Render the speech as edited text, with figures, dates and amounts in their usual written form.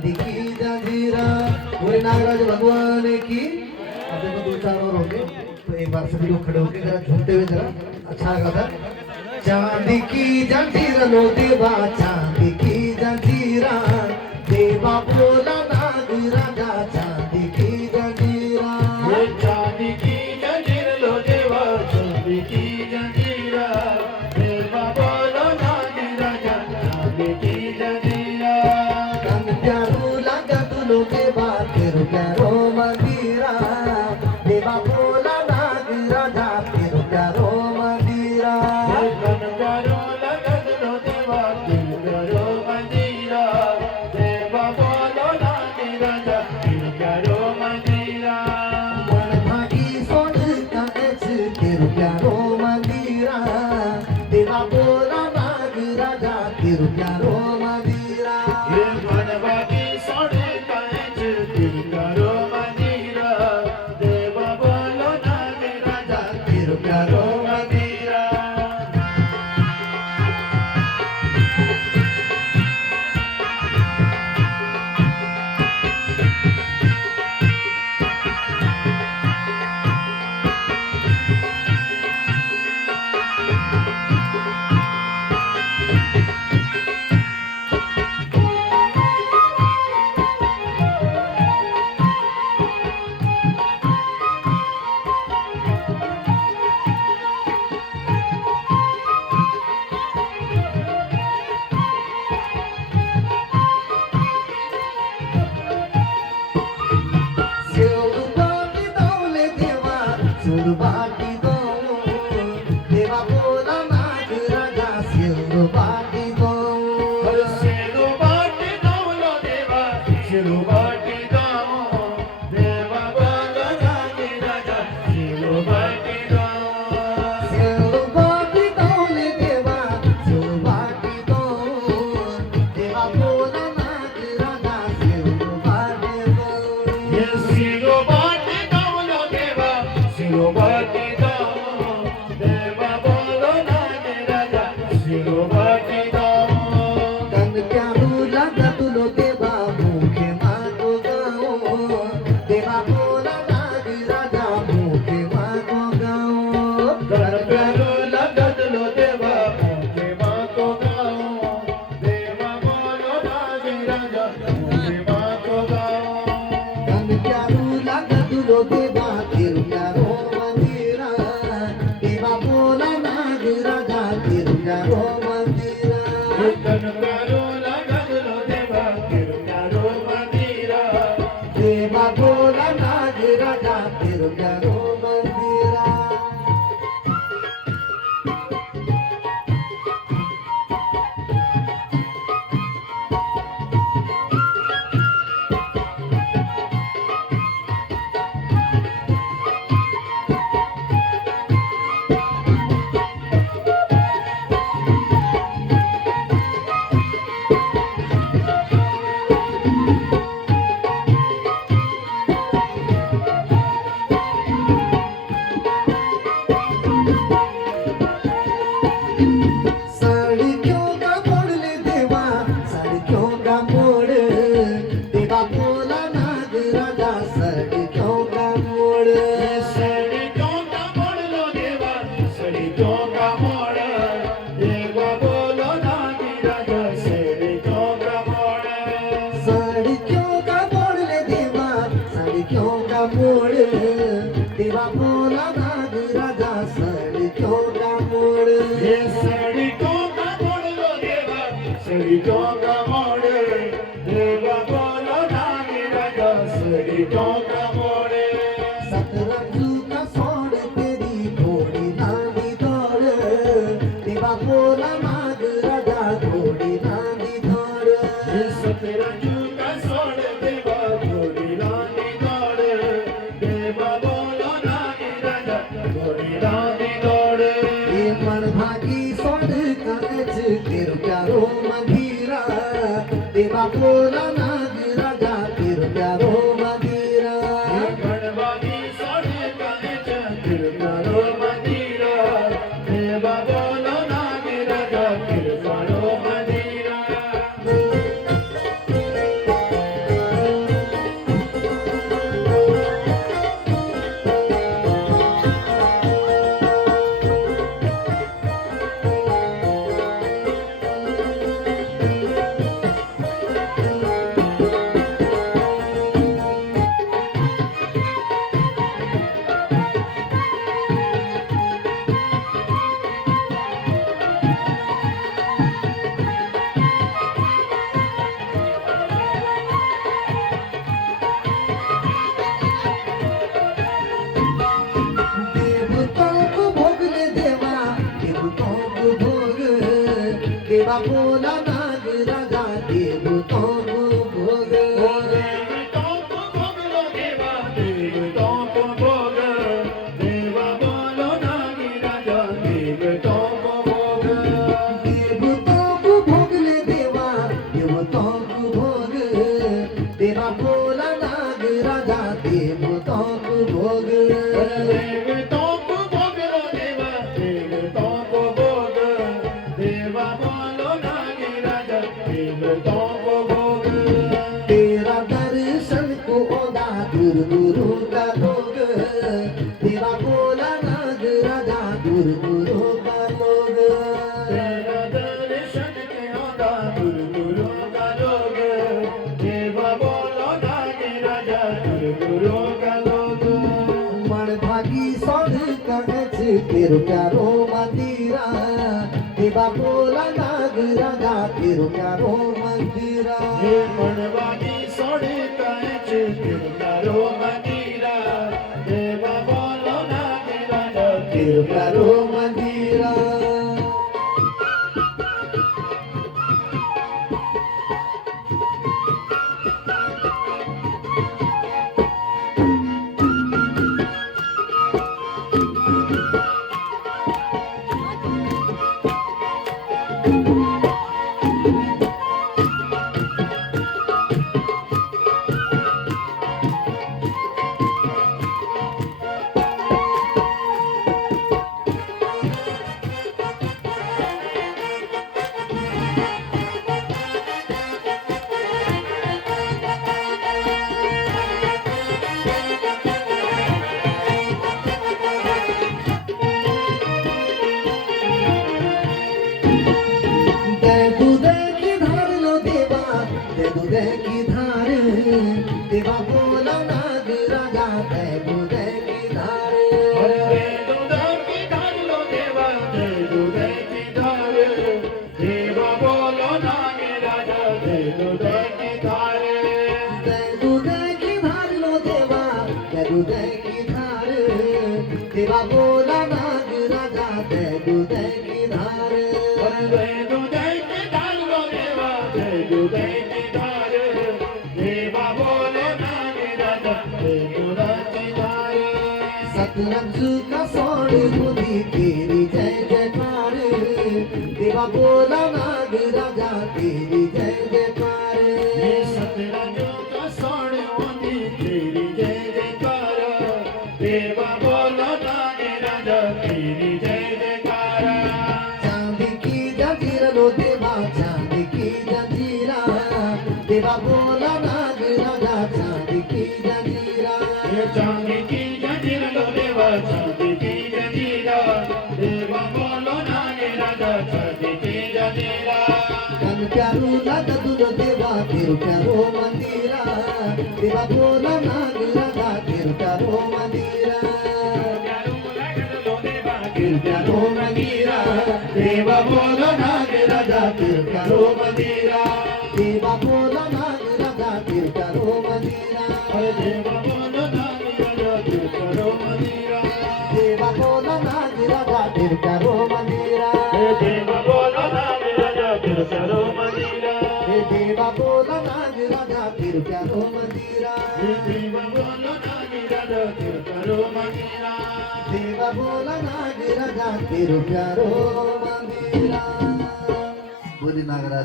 की जंजीरा पूरे नागराज भगवान की। अब देखो दो चार और होंगे तो एक बार सभी लोग खड़े होके जरा झूमते हुए जरा अच्छा लगा था। चांदी की जंजीरा लो देवा, चांदी की जंजीरा देवा बोला नाग राजा, चांदी की जंजीरा। चांदी की जंजीर लो देवा, चांदी की जंजीरा देवा बोलो नाग राजा, चांदी की जंजीरा। कन प्यारो लगा तुलो देवा तेरो प्यारो मंदिरा, देवा बोला नाग राजा तेरो प्यारो मंदिरा। कन प्यारो लगन लो देवा, तिल प्यारो मंदिरा देवा बोलो नाग राजा, तिल प्यारो मंदिरा। मन भागी सोन का एच तेरो प्यारो मंदिरा, देवा बोला नाग राजा तेरो प्यारो मंदिरा। ये मनवा की सोने का इंच, तिल प्यारो मंदिरा देवा बोलो नाग राजा, तिल प्यारो मंदिरा। सुरबाटी दौले देवा, सुरबाटी दो देवा बोला नाग राजा सुरबाटी दो। शिरो बाटी दौलो देवा, शिरो बाटी दो देवा बोलो नाग राजा, शिरो बाटी दो। सुरबाटी दौले देवा, सुरबाटी दो देवा बोला नाग राजा सुरबाटी दो। ये शिरो बाटी दौलो देवा, शिरो बाटी दो देवा बोलो नाग राजा, शिरो बाटी दो। कन प्यारो लगा तुलो देवा मुखे मातो गाओ, देवा बोला नाग राजा मुखे मातो गाओ। कर प्यारो लगन लो देवा, मुझे माँ को गाओ देवा बोलो नाग राजा, मुझे माँ को गाओ। कन प्यारो लगा तुलो देवा तेरो प्यारो मंदिरा, देवा बोला नाग राजा तेरो प्यारो मंदिरा। कन प्यारो लगन लो देवा, तेरो प्यारो मंदिरा देवा बोला नाग राजा तेरो प्यारो मंदिरा। देवा बोला नाग राजा देवतों को भोग ओ देवताओं को भोग लो देवा देवताओं को भोग देवा बोलो नागी राजा देवताओं को भोग देवतों को भोग ले देवा देवतों को भोग देवा बोला नाग राजा देवतों को भोग देवताओं को भोग लो देवा देवताओं को भोग देवा बोलो नागी राजा देवताओं को भोग तेरा दर्शन को ओदा दूर दूरों का लोग देवा बोला नाग राजा दूर दूरों का लोग तेरा दर्शन के होगा दूर दूरों का लोग देवा बोलो नागी राजा दूर दूरों का लोग मन भागी सौद कहे तेरो प्यारो मंदिरा देवा बोला नाग राजा तेरो प्यारो मंदिरा हे मनवानी सोड़ी कांच तिरुकारो मंदिरा देवा बोलो नागी राजा तेरो प्यारो मंदिरा दूध की धार देवा बोला नाग राजा दे दूध की धार अरे दूध की धार लो देवा दे दूध की धार देवा बोलो नागी राजा दे दूध की धार दे दूध की धार लो देवा दे दूध की धार देवा बोला नाग राजा दे दूध की धार दे दूध की धार लो देवा दे दूध की धार देवा बोलो नागी राजा दे दूध की धार सतरंज का सोड़ बुद्धि तेरी जय जयकार देवा बोला नाग राजा तेरी जय जयकार ये सतरंजों का सोड़ बुद्धि तेरी जय जयकार देवा बोलो नागी राजा तेरी जय जयकार चांदी की जंजीर लो देवा चांदी की जंजीरा देवा बोला नाग राजा चांदी की जंजीरा ये चांदी की जंजीर लो देवा चांदी की जंजीरा देवा बोलो नागी राजा चांदी की जंजीरा कन प्यारू लग दूर देवा तेरू प्यारो मंदिरा देवा बोला नाग राजा तेरू प्यारो मंदिरा तेरू प्यारो मंदिरा देवा बोला नाग राजा तेरू प्यारो मंदिरा देवा बोला नाग राजा तेरू प्यारो मंदिरा अरे देवा बोलो नागी राजा तेरू प्यारो मंदिरा देवा बोला नाग राजा तेरू प्यारो मंदिरा देवा बोलो नागी राजा तेरू प्यारो मंदिरा देवा बोला नाग राजा तेरू प्यारो मंदिरा देवा बोलो नागी राजा तेरू प्यारो मंदिरा देवा बोला नाग राजा तेरू प्यारो मंदिरा बोली नागराज